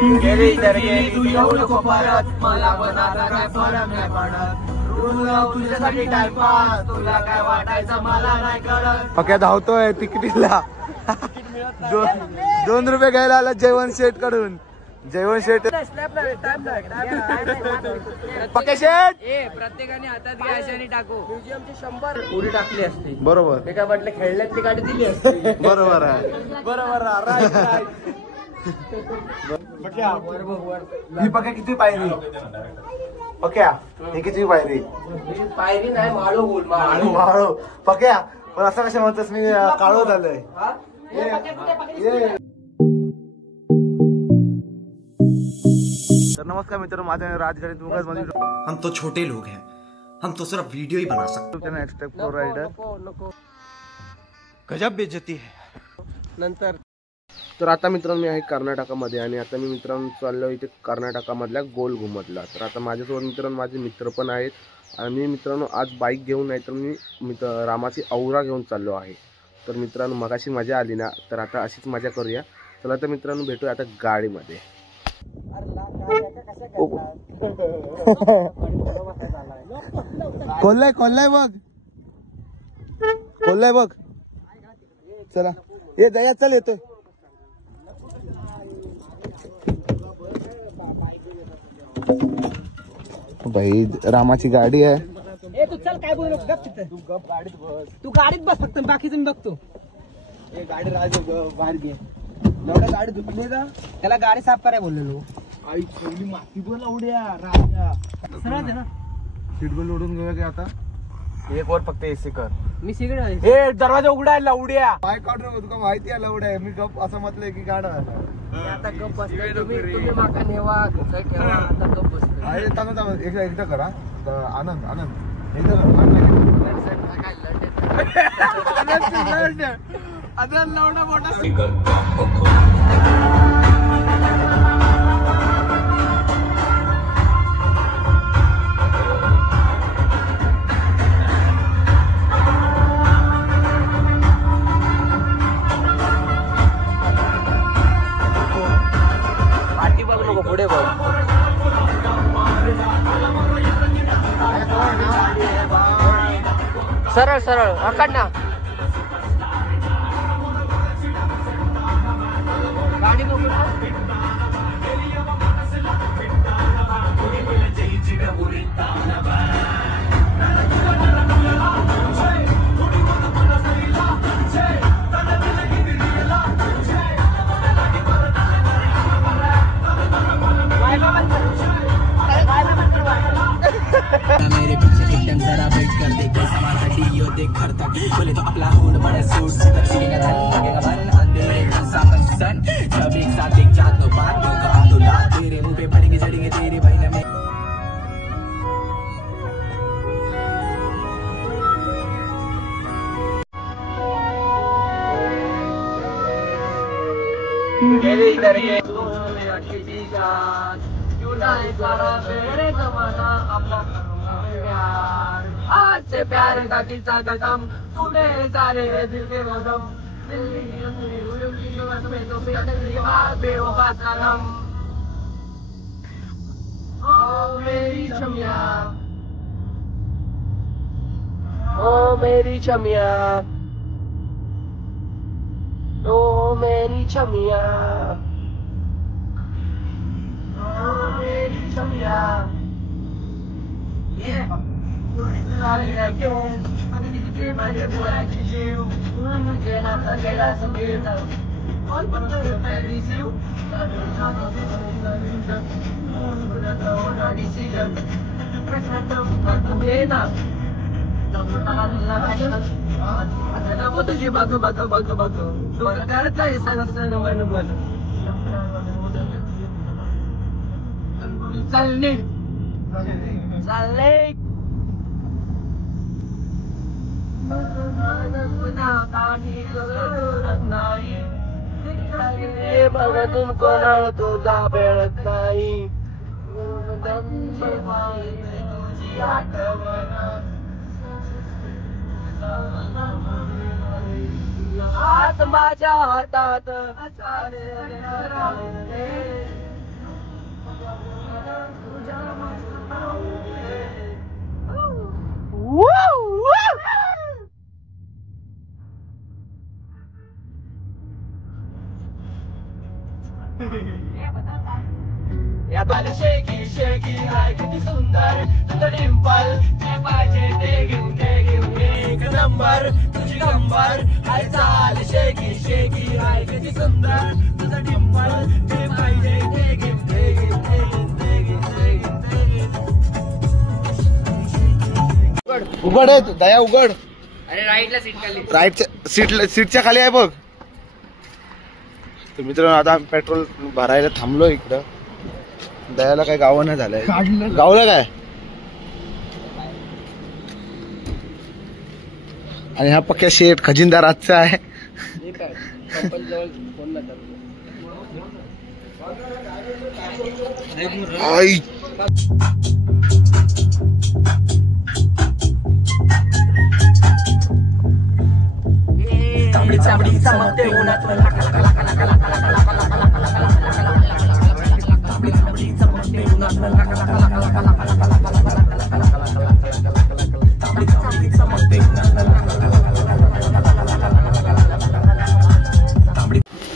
गेली तर गेली तू येऊ नको परत, मला पण आता काय फरक नाही पडत. तुझ्यासाठी टाइमपास, तुला काय वाटायचं मला नाही कळत. पक्या धावतोय तिकिटीला. 2 रुपये घ्यायला आला जेवण शेट कडून. जेवण शेट पक्या शेट प्रत्येकाने हातात घ्यायची आणि टाकू. म्युझियमची 100 उडी टाकली असती. बरोबर. ते काय म्हटलं खेळल्यातली गाडी दिली असती. बरोबर आहे. बरोबर ही पक्या किती पायरी? पक्या ही किती पायरी? पायरी नाही माळो बोल. माळो. पक्या पण असं कशा म्हणतोस मी काळो झालंय. तर नमस्कार मित्रांनो, माझ्या राजगाडी हम तो छोटे लोग हैं, हम तो सिर्फ वीडियो ही बना सकते. प्रो रायडर गजब बेइज्जती है. नंतर तर आता मित्रांनो मी आहे कर्नाटकामध्ये आणि आता मी मित्रांनो चाललो इथे कर्नाटकामधल्या गोल घुमटला. तर आता माझ्यासोबत मित्रांनो माझे मित्र पण आहेत आणि मी मित्रांनो आज बाईक घेऊन नाही तर मी रामाची औरा घेऊन चाललो आहे. तर मित्रांनो मगाशी मजा आली ना, तर आता अशीच मजा करूया. चला तर मित्रांनो भेटूया आता गाडीमध्ये. कोल्हाय कोल्हाय बघ, कोल्हाय बघ. चला ये दया चल येतोय. भाई रामाची गाडी आहे. तू चल काय बोलू नको. गप तिथे तू गाडीत बस फक्त, बाकीचं मी बघतो. गाडी राज बाहेर घे. एवढ्या गाडी धुतली का त्याला गाडी साफ करायला बोललेलो. आई खोली माती बोल उड्या राजा सरळ आहे ना. सीट बेल्ट ओढून घेऊया की आता. एक वर फक्त एसी कर. मी सिगरेट आहे. ए दरवाजा उघडायला उड्या. पाय काढू नको, तुका माहिती आहे लवड आहे. मी गप असं म्हटलंय की गाडा आता गप बसतोय. तुम्ही माका नेवा काय ठेवा. आता गप बसतोय. अरे थांबा एकदा करा. आनंद आनंद एकदा लवडा मोठा पाठी बघ नको, पुढे बघ. सरळ सरळ अकड ना. गाडी बघू ना. मेरे पीछे एकदम जरा वेट कर दे. कैसा मारा डीओ देख घर तक बोले तो अपना हुड बड़ा सूट सीधा सीधा धन लगेगा मन अंधेरे सा सन. सब एक साथ एक जात लो बात लो का अब्दुल्ला. तेरे मुंह पे पड़ेंगे जड़ेंगे तेरे भाई में. गेली तर गेली तू मेरा किसी जान. क्यों नहीं सारा मेरे जमाना अपना प्यार. आज से प्यार का किस्सा खत्म. तूने सारे दिल के मौसम बेवफा सनम. ओ मेरी छमिया, ओ मेरी छमिया, ओ मेरी छमिया, ओ मेरी छमिया. माझे बोलायची जीव गेला तर गेला संगीत. तुझी बघ बघ बघ बघ तुला करताय सण वन वन. चालले चालले बघतून कोणा तुझा बेळत नाही. हात माझ्या हातात उघड आहे दया उघड. अरे राईटला सीट खाली. राईटच्या सीटच्या खाली आहे बघ. तर मित्रांनो आता आम्ही पेट्रोल भरायला थांबलो इकडं. दयाला काय गाव नाही झालंय. गावला काय. आणि हा पक्या शेठ खजिनदार आजचा आहे. आई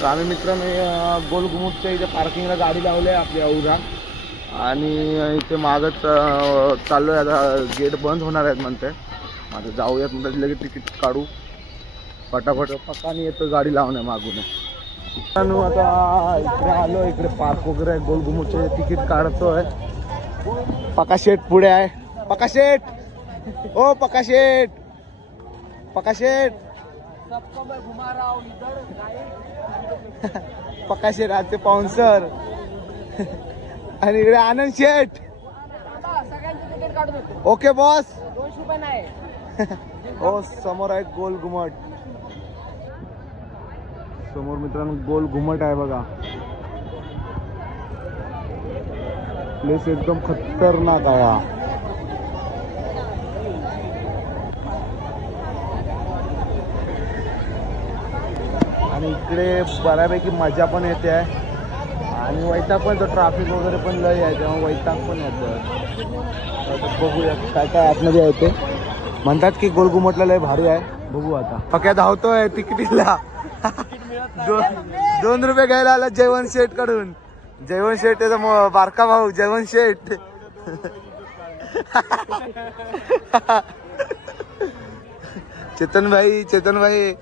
आम्ही मित्रांनो गोल घुमटच्या इथे पार्किंगला गाडी लावली आहे आपली औरा. आणि इथे मागच चाललोय. आता गेट बंद होणार आहेत म्हणते. आता जाऊयात म्हणजे लगेच तिकीट काढू फटाफट. पक्कानी येतो गाडी लावण्या मागून. आता इकडे आलो. इकडे पार्क वगैरे आहे. गोल घुमटचे तिकीट काढतोय. पक्का शेठ पुढे आहे. पक्का शेठ ओ पक्का शेठ. पक्का शेठ सबको मैं घुमा रहा हूं इधर. पक्का शेठ आजचे पाहुणसर. आणि इकडे आनंद शेठ. सगळ्यांचे तिकीट काढून देतो. Okay boss. 200 रुपये नाही. हो समोर आहे गोल घुमट. समोर मित्रांनो गोल घुमट आहे बघा. प्लेस एकदम खतरनाक आहे हा. आणि इकडे बऱ्यापैकी मजा पण येते आहे. आणि वैताग पण तो ट्रॅफिक वगैरे पण लय आहे तेव्हा वैताग पण येतं. बघूया काय काय आतमध्ये येते. म्हणतात की गोल घुमटला लय भारी आहे. बघू आता. पक्या धावतोय तिकिटीला. 2 रुपये घ्यायला आला जयवंत शेठ कडून. जयवंत शेठ त्याचा बारका भाऊ जयवंत शेठ. चेतन भाई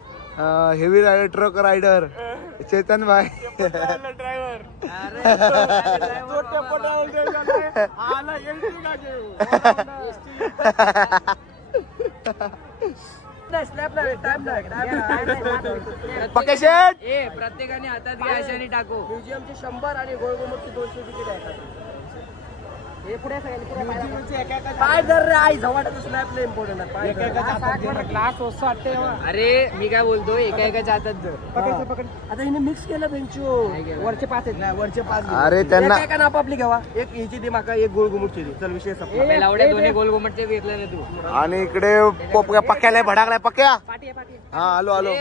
heavy rider truck rider Chetan भाई. पक्के शेठ प्रत्येकाने हातात घ्या अशाने टाकू. म्युझियमचे 100 आणि गोल घुमटचे 200 तिकीट आहे. हे पुढे पाय धर रे आई. झवाटाचं स्नॅप लय इम्पॉर्टंट आहे. क्लास वाटते. अरे मी काय बोलतो एका हातात धर. आता हिने मिक्स केलं बेंचो. वरचे 5 आहेत ना. वरचे 5. अरे त्यांना काय नाप आपली घ्यावा. एक हिची दे माका. एक गोल घुमटची दे. चल विषय संपला. लावड्या दोन्ही गोल घुमटचे घेतले ना तू. आणि इकडे पक्याला भडाकलाय. पक्या हा आलो. 2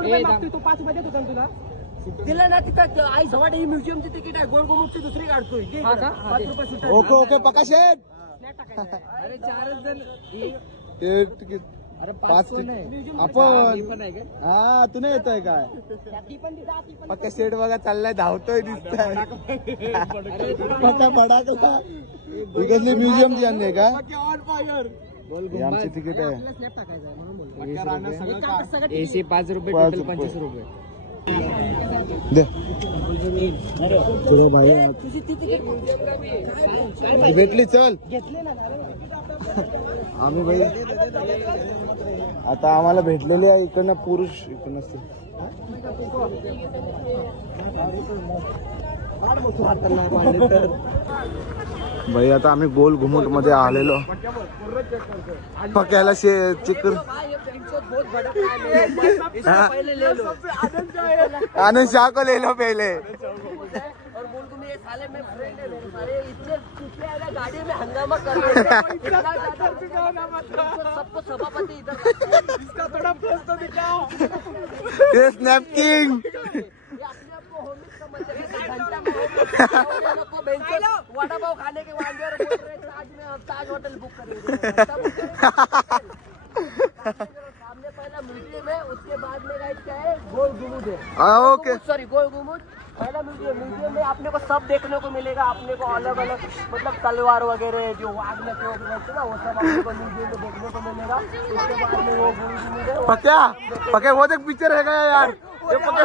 रुपये मागतोय तो. 5 रुपये देतो तुला. दिला ना तिथं आई झवाट. ही म्युझियमची तिकीट आहे. गोल घुमटची दुसरी काढतोय. 5 रुपये सुट्टा. ओके पक्का शेठ. अरे 4 जण. ते तिकीट. अरे 5 आपण हा तू नाही येतोय काय. पक्का शेठ बघा चाललाय. धावतोय दिसतोय. पक्का भडाकला. कसली म्युझियमची आणली का. आमची तिकीट आहे. AC 5 रुपये. टोटल 25 रुपये. दे चलो भाई. भेटली चल. आम्ही भाई आता आम्हाला भेटलेले आहे. इकडनं पुरुष इकडनं भाई. आता आम्ही गोल घुमट मध्ये आलेलो. पक्याला चिकन आनंद शाह को ले लो पहले. और बोल तुम ये साले में फ्रेंड है मेरे. सारे इतने गाड़ी में हंगामा कर रहे हैं. सबको सभापति इधर. इसका थोड़ा फेस तो दिखाओ. Snap king. ये अपने आप को होमिस समझ रहे हैं. वड़ा पाव खाने के बाद ताज होटल बुक करेंगे। सामने पहला म्यूजियम है, उसके बाद में गाइस क्या है, गोल गुम्बद है। ओके सॉरी, गोल गुम्बद पहला म्यूजियम में आपने को सब देखने को मिलेगा। आपने को अलग अलग मतलब तलवार वगैरह जो वाघ नखे वगैरह ना, वो सब आपको म्यूजियम में देखने को मिलेगा। उसके बाद में वो गोल गुम्बद है। पक्या वो देख पिक्चर है क्या यार? ये पक्या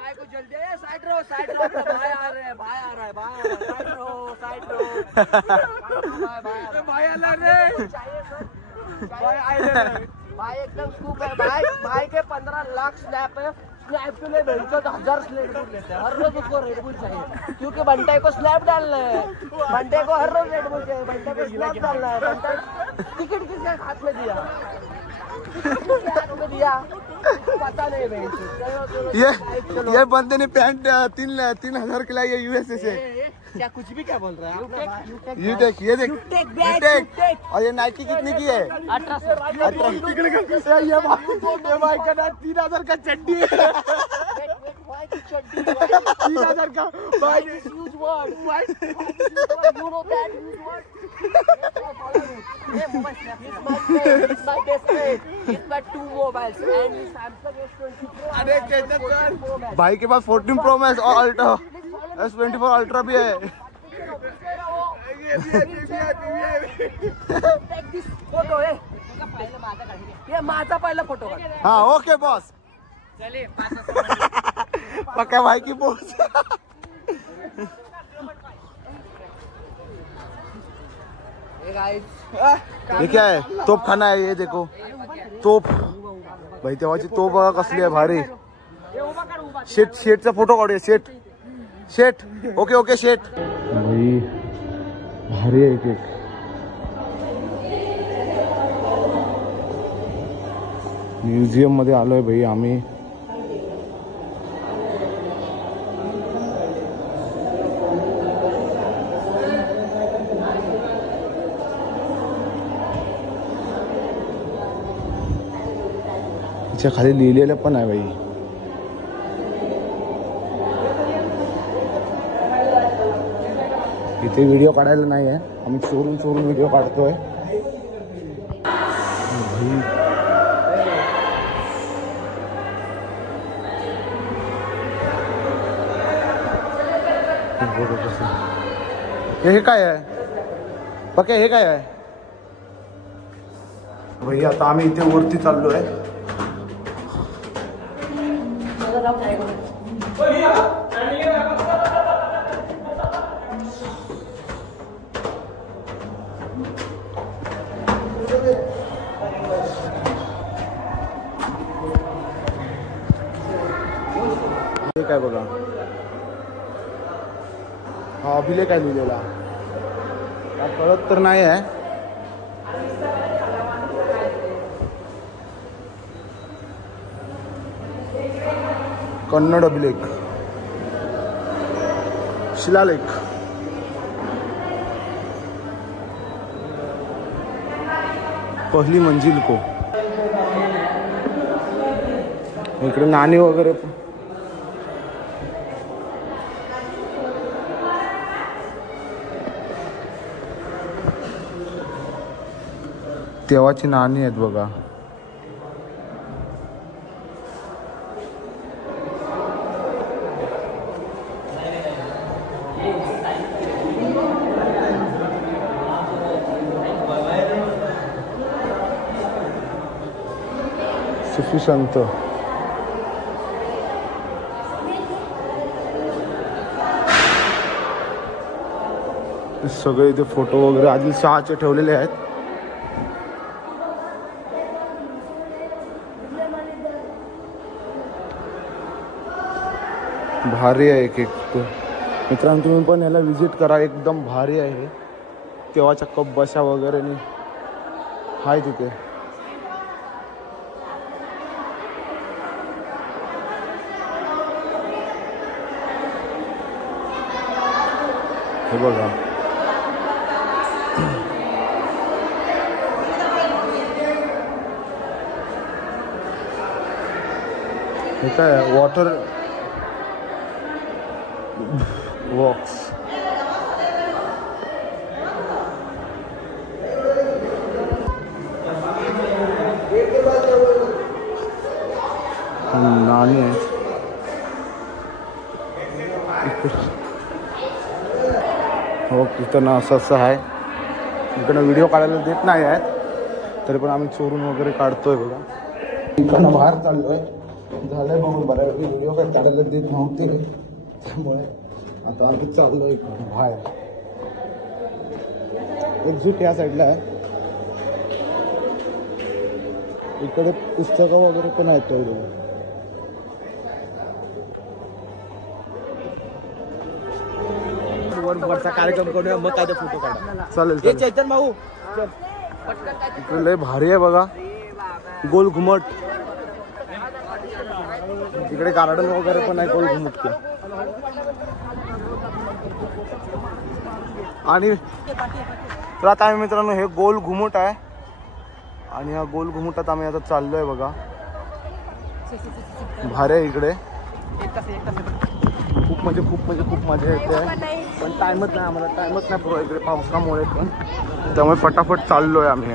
भाई को जल्दी है, साइड रहो भाई आ रहे हैं, भाई आ रहा है, साइड रहो भाई आ रहे चाहिए सर, भाई एकदम स्कूप है भाई के 15 लाख स्नैप है। स्नैप के लिए 1000 रेडबुल लेते हैं हर रोज, उसको रेडबुल चाहिए क्योंकि बंटे को स्नैप डालना है। बंटे को हर रोज रेडबुल चाहिए, बंटे को स्नैप डालना है। बंटे टिकट किसके हाथ में दिया? पता नहीं भाई। ये बंदे ने पैंट 3000 के लाया यूएसए से। क्या कुछ भी क्या बोल रहा है? ये देख और ये नाइकी कितने की है? 1800। ये भाई का 3000 का चड्डी है। 3000 का भाई। भाई के पास 14 प्रो मैक्स और अल्ट्रा S24 अल्ट्रा भी है। फोटो है ये माझा पहला फोटो। हाँ ओके बॉस। चलिए पक्का भाई की पोज। ये क्या है? तोप खाना है। ये देखो तोप भाई, तेव्हाची तोप बघा कसली आहे भारी। शेटचा फोटो काढूया। शेट ओके शेट भाई भारी आहे। एक म्युझियम मध्ये आलोय भाई आम्ही। इथे खाली लिहिलेलं पण आहे भाई। इथे व्हिडिओ काढायला नाही आहे, आम्ही चोरून व्हिडिओ काढतोय। हे काय आहे पक्या? हे काय आहे भाई? आता आम्ही इथे वरती चाललोय। हे काय बघा, हा अभिलेख आहे लिहिलेला, कळत तर नाही आहे। कन्नड अभिलेख, शिलालेख। पहली मंजिल को इकडे नाणी वगैरे। तेव्हाची नाणी आहेत बघा। सुफी संत सगळे इथे फोटो वगैरे आदिलशहाचे ठेवलेले आहेत। भारी आहे एक मित्रांनो, तुम्ही पण याला विजिट करा, एकदम भारी आहे। तेव्हाच्या कप बशा वगैरे हाय तिथे। हे बघा, हे काय वॉटर वॉक्स. नाणी आहेत. हो तिथं ना असं आहे. इकडनं व्हिडिओ काढायला देत नाही आहेत, तरी पण आम्ही चोरून वगैरे काढतोय बघा. इकडनं बाहेर चाललोय. झालंय बघून बऱ्यापैकी व्हिडिओ काय काढायला देत नव्हते, त्यामुळे आता आम्ही चाललोय बाहेर. एक्झिट या साईडला आहे. इकडे पुस्तकं वगैरे पण आहेत. वरचा कार्यक्रम करूया, मग काय फोटो काढा. चालेल. चैतन भाऊ इकडे लय भारी आहे बघा, गोल घुमट. इकडे गार्डन वगैरे पण आहे गोल घुमट. आणि तर आता आम्ही मित्रांनो हे गोल घुमट आहे, आणि या गोल घुमटात आम्ही आता चाललोय बघा. भारी आहे इकडे. खूप मजा येते, पण टाइमच नाही आम्हाला. टाइमच नाही पुरा इकडे पावसामुळे, पण त्यामुळे फटाफट चाललोय आम्ही.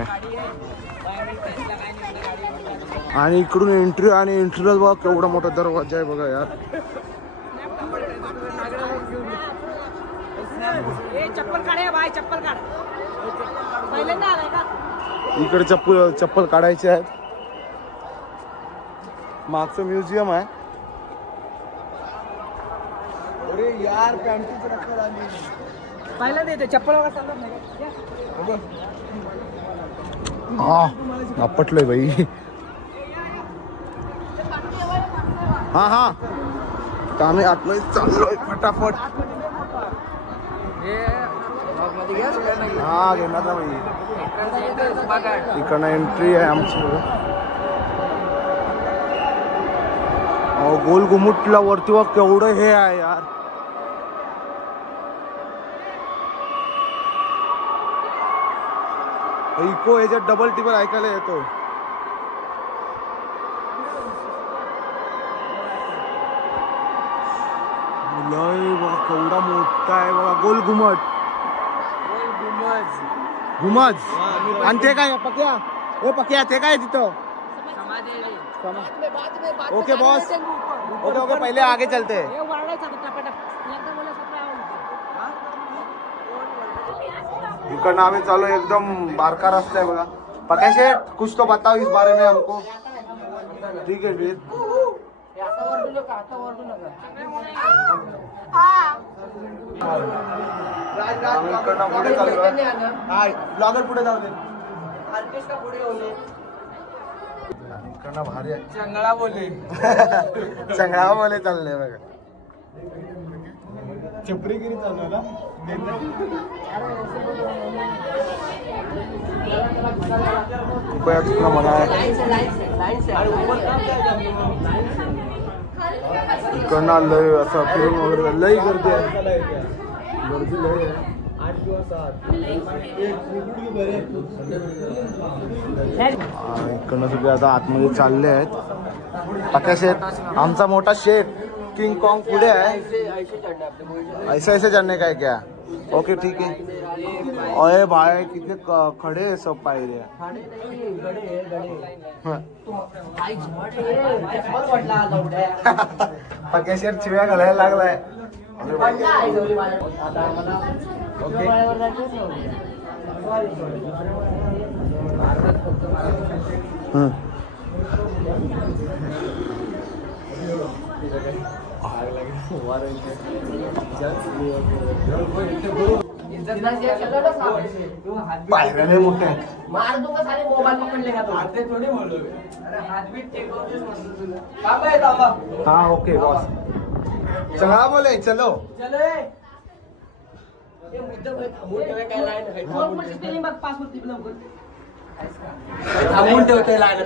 आणि इकडून एंट्री, आणि एंट्रीला बघा केवढा मोठा दरवाजा आहे बघा यार. इकडे चप्पल काढायचे आहेत. मागचं म्युझियम आहे. अरे यार पॅन्टीच रक्कत आली. पहिला देते चप्पल वगैरे चालत नाही. हा आपटलंय बाई. हा तर आम्ही आतमध्ये चाललोय फटाफट. हा घेणार ना बाई. इकडनं एंट्री आहे आमची. गोल घुमुटला वरती वा केवढं हे आहे यार. इको याच्यात डबल टिबल ऐकायला येतो. लय बघा केवढा मोठा आहे बघा गोल घुमट. घुमज. आणि ते काय पक्या, ओ पक्या ते काय तिथं. ओके बॉस, ओके पहिले आगे चलते. इकडनं आम्ही चालू एकदम बारका रास्ता है बघा. पक्या शेठ कुछ तो बताओ इस बारे में हमको. ठीक है फिर. इकडनं पुढे चालू. ब्लॉगर पुढे जाऊ दे. इकडनं भारी आहे. चंगळा बोले चंगळा बोले चालले बघा. चपरीगिरी चालू ना. रुपयाचं म्हणा आहे. इकडनं लय असं फिरून वगैरे लय गर्दी आहे. गर्दी लय आहे. 8 किंवा 7 इकडनं सगळे आता आतमध्ये चालले आहेत. पक्या शेठ आमचा मोठा शेठ किंग कॉन्ग पुढे आहे. ऐसे चढ़ने का है क्या. ओके ठीक है. अरे भाई कितने खड़े हैं सब पायरे. पक्या शेठ चिव्या घालायला लागलाय. ओके पायऱ्या मोठ्या आहेत. मार दूंगा सारे मोबाइल पकड़ लेगा तो. आते थोड़ी बोलो. अरे हाथ भी टेको दे तुला. काम आहे तांबा. हाँ ओके बॉस. चला बोले चलो. चलो ये मुद्दा भाई थांबून ठेवाय काय लाईन आहे. थांबून स्पेलिंग बघ पासवर्ड टिपलं बघ. थांबून ठेवते लाईन.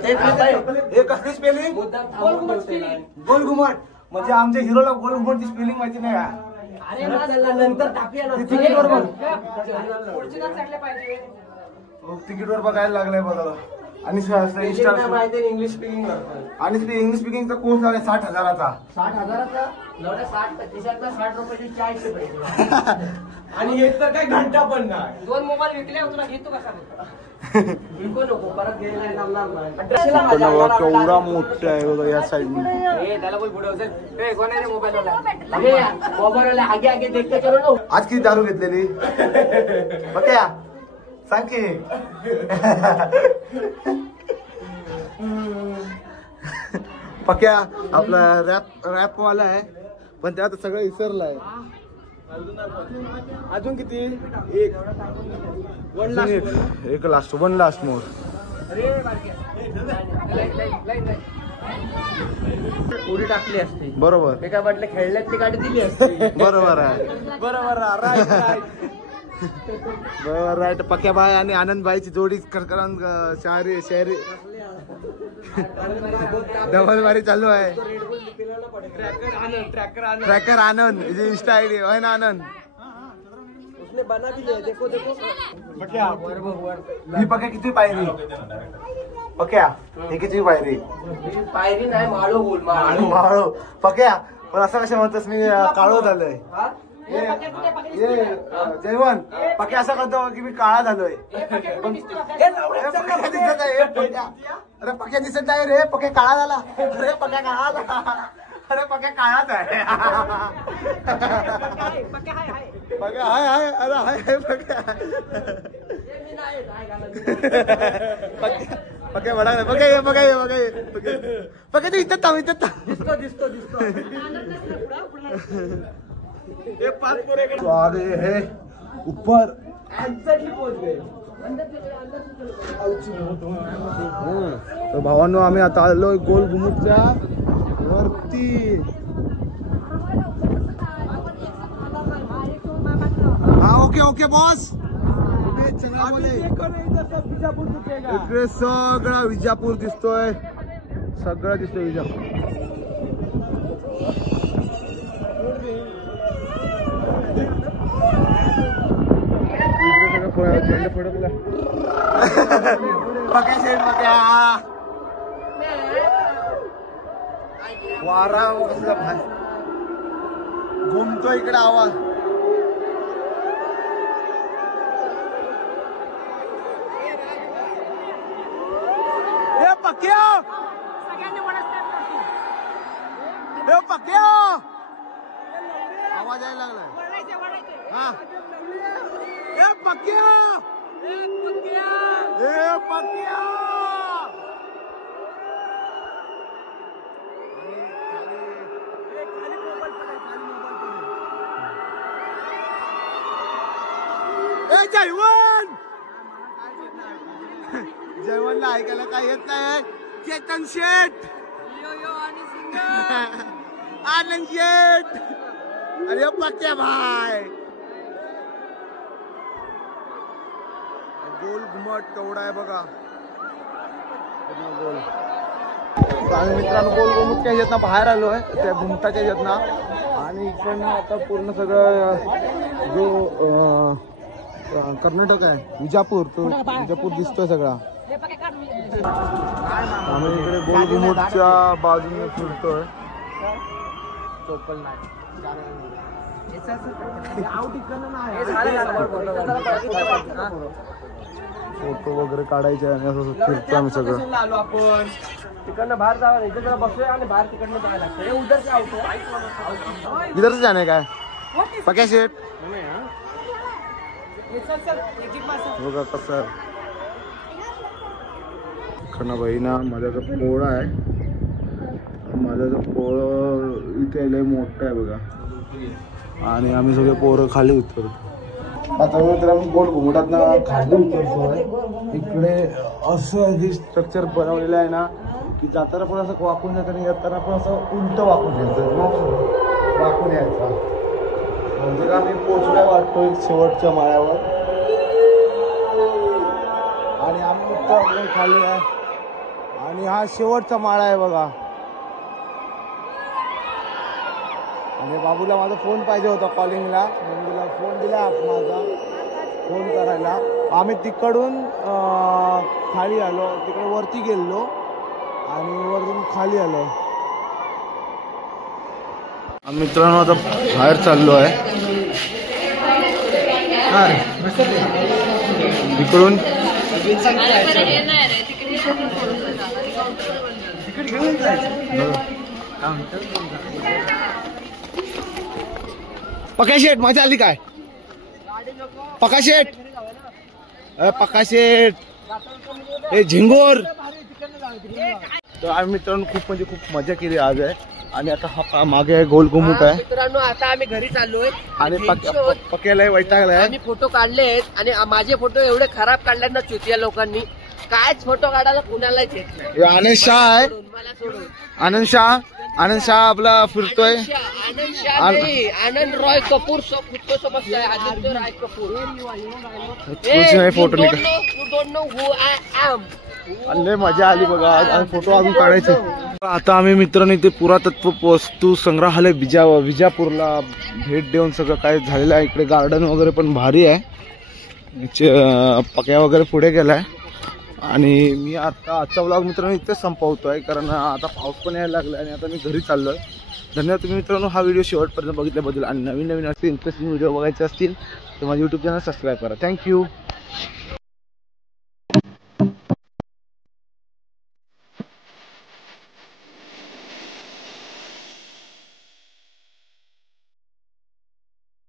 हे कसली स्पेलिंग. मुद्दा थांबून ठेवते लाईन. गोल घुमट. म्हणजे आमच्या हिरोला गोल घुमटची स्पेलिंग माहिती नाही का. अरे मला नंतर टाकूया ना. तिकीटवर बघ. पुढचे ना चांगले पाहिजे. तिकीटवर बघायला लागलाय बघा. आणि इंग्लिश स्पीकिंग करतो. आणि इंग्लिश स्पीकिंगचा कोर्स आहे 60,000चा. 60,000चा 60 रुपयाची 40 पैसे. आणि हे तर काय घंटा पण नाही. 2 मोबाईल विकले तुला घेतो कसा विकू नको परत घ्यायला जमणार नाही. केवढा मोठा आहे बघा या साईडने. त्याला कोण पुढे असेल कोण आहे मोबाईल वाला आगे आगे देखते चलो ना. आज किती दारू घेतलेली बघ्या सांग की. पक्या आपला रॅप वाला आहे पण ते आता सगळं विसरलाय. अजून किती एक लास्ट मोर. उडी टाकली असते बरोबर. एका बाटल्या खेळल्यात ती गाडी दिली असते. बरोबर आहे. बरोबर बरोबर राईट. पक्या बाय आणि आनंद बाईची जोडी करकरान शहरी डबल बारी चालू आहे. ट्रॅकर आनंद इंस्टा आयडी है ना आनंद. उसने बना भी लिया देखो देखो. ही पक्या किती पायरी पक्या ही किती पायरी. पायरी नाही माळो बोल माळो पक्या. पण असं कशा म्हणतोस मी काळो झालोय. जयवंत पक्या असं करतो की मी काळा झालोय. अरे पक्या दिसत नाही रे. पक्या काळा झाला. अरे पक्या काळा झाला. अरे पक्या काळाच आहे. पक्या हाय हाय. अरे हाय पक्या. पक्या बडा नाही. पक्या ये पक्या ये पक्या ये पक्या. तू इथं थांब इथं थांब. दिसतो तो आगे है ऊपर. तर भावांनो आम्ही आता आलोय गोल घुमटच्या वरती. हा ओके ओके बॉस. इकडे सगळा विजापूर दिसतोय. सगळं दिसतोय विजापूर. वारा कसला भाई घुमतो इकडे आवाज. हे पक्या पक्या आवाज यायला लागलाय. हा ए पक्या ए पक्या. ए जयवंत जयवंतला ऐकायला काय येत नाही. चेतन शेठ आनंद शेठ. अरे पक्या भाई. गोल घुमट केवढा आहे बघा. गोल. आम्ही मित्रांनो गोल घुमटच्या ह्याच्यात बाहेर आलोय त्या घुमटाच्या ह्याच्यात. आणि इकडनं आता पूर्ण सगळं जो कर्नाटक आहे विजापूर तो विजापूर दिसतोय सगळा. आम्ही इकडे गोल घुमटच्या बाजूने फिरतोय. फोटो वगैरे काढायचे आणि असं फिरतो आम्ही सगळं. आलो आपण तिकडनं बाहेर जावं इथे जरा बसलोय आणि बाहेर तिकडनं जायला लागतं. इधर से जाने काय पक्या शेट बघा कसं. खना बहिणा माझ्याचा पोळा आहे. माझ्याचा पोळ इथे लय मोठा आहे बघा. आणि आम्ही सगळे पोरं खाली उतरतो. आता तर आम्ही गोल घुमटात ना खाली उतरतोय. इकडे असं हे स्ट्रक्चर बनवलेलं आहे ना की जाताना पण असं वाकून जातं आणि येताना पण असं उलट वाकून यायचं. वाकून यायचा म्हणजे आम्ही पोचल्या वाटतोय शेवटच्या माळ्यावर. आणि आम्ही उतरलोय खाली आहे. आणि हा शेवटचा माळा आहे बघा. आणि बाबूला माझा फोन पाहिजे होता कॉलिंगला. फोन दिला माझा फोन करायला. आम्ही तिकडून खाली आलो, तिकडे वरती गेलो आणि वरून खाली आलो. मित्रांनो आता बाहेर चाललो आहे इकडून. पक्का शेट मजा आली काय? पक्का शेट, पक्का शेट, हे झिंगोर. तर आम्ही मित्रांनो खूप म्हणजे खूप मजा केली आज आहे. आणि आता हा मागे आहे गोल घुमट आहे. मित्रांनो आता आम्ही घरी चाललोय आणि पक्याला वैतागलाय. आम्ही फोटो काढलेत आणि माझे फोटो एवढे खराब काढलेत ना चुतिया लोकांनी. कायच फोटो काढायला कुणालाच येत नाही. आनंद शाह आहे, मला सोडून. आनंद शाह आपला फिरतोय. आनंद शाह नहीं, आनंद रॉय कपूर खुद को समझता है Aditya Roy Kapoor. Photo You don't know who I am. लय मजा आली बघा आज. फोटो अजून काढायचे. आता आम्ही मित्रांनो इथे पुरातत्व वस्तू संग्रहालय विजापूरला भेट देऊन सगळं काय झालेलं आहे. इकडे गार्डन वगैरे पण भारी आहे. पक्या वगैरे पुढे गेलाय. आणि मी आता आजचा व्लॉग मित्रांनो इथेच संपवतोय कारण आता पाऊस पण यायला लागला आणि आता मी घरी चाललोय. धन्यवाद तुम्ही मित्रांनो हा व्हिडिओ शेवटपर्यंत बघितल्याबद्दल. आणि नवीन असे इंटरेस्टिंग व्हिडिओ बघायचे असतील तर माझे यूट्यूब चॅनल सबस्क्राईब करा. थँक्यू.